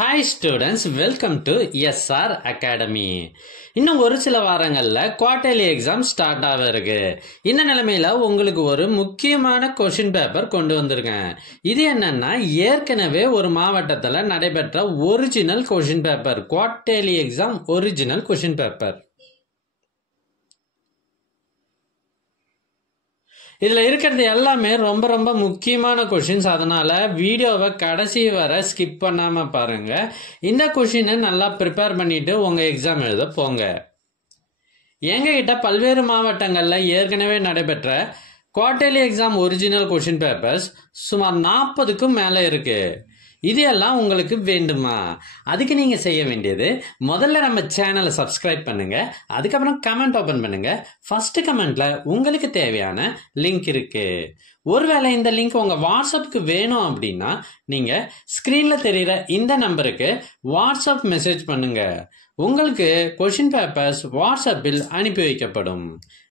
Hi students, welcome to SR academy. இன்னும் ஒரு சில வாரங்களில் குவார்டர்லி எக்ஸாம் ஸ்டார்ட் ஆக இருக்கு. இந்த நிலைமையில உங்களுக்கு ஒரு முக்கியமான கொஷின் பேப்பர் கொண்டு வந்திருக்கேன். இது என்னன்னா, ஏற்கனவே ஒரு மாவட்டத்தில் நடைபெற்ற original question paper, quarterly exam original question paper. இதில் இருக்கிறது எல்லாமே ரொம்ப ரொம்ப முக்கியமான கொஷின்ஸ். அதனால வீடியோவை கடைசி வரை ஸ்கிப் பண்ணாமல் பாருங்க. இந்த கொஷினை நல்லா ப்ரிப்பேர் பண்ணிட்டு உங்கள் எக்ஸாம் எழுத போங்க. எங்ககிட்ட பல்வேறு மாவட்டங்களில் ஏற்கனவே நடைபெற்ற quarterly exam original question papers சுமார் 40க்கும் மேலே இருக்கு. இது எல்லாம் உங்களுக்கு வேண்டுமா? அதுக்கு நீங்க செய்ய வேண்டியது, முதல்ல நம்ம சேனலை சப்ஸ்கிரைப் பண்ணுங்க. அதுக்கப்புறம் கமெண்ட் ஓபன் பண்ணுங்க. ஃபர்ஸ்ட் கமெண்ட்ல உங்களுக்கு தேவையான லிங்க் இருக்கு. ஒருவேளை இந்த லிங்க் உங்க வாட்ஸ்அப்புக்கு வேணும் அப்படின்னா நீங்க ஸ்கிரீன்ல தெரியுற இந்த நம்பருக்கு வாட்ஸ்அப் மெசேஜ் பண்ணுங்க. உங்களுக்கு கொஷின் பேப்பர்ஸ் வாட்ஸ்அப்பில் அனுப்பி வைக்கப்படும்.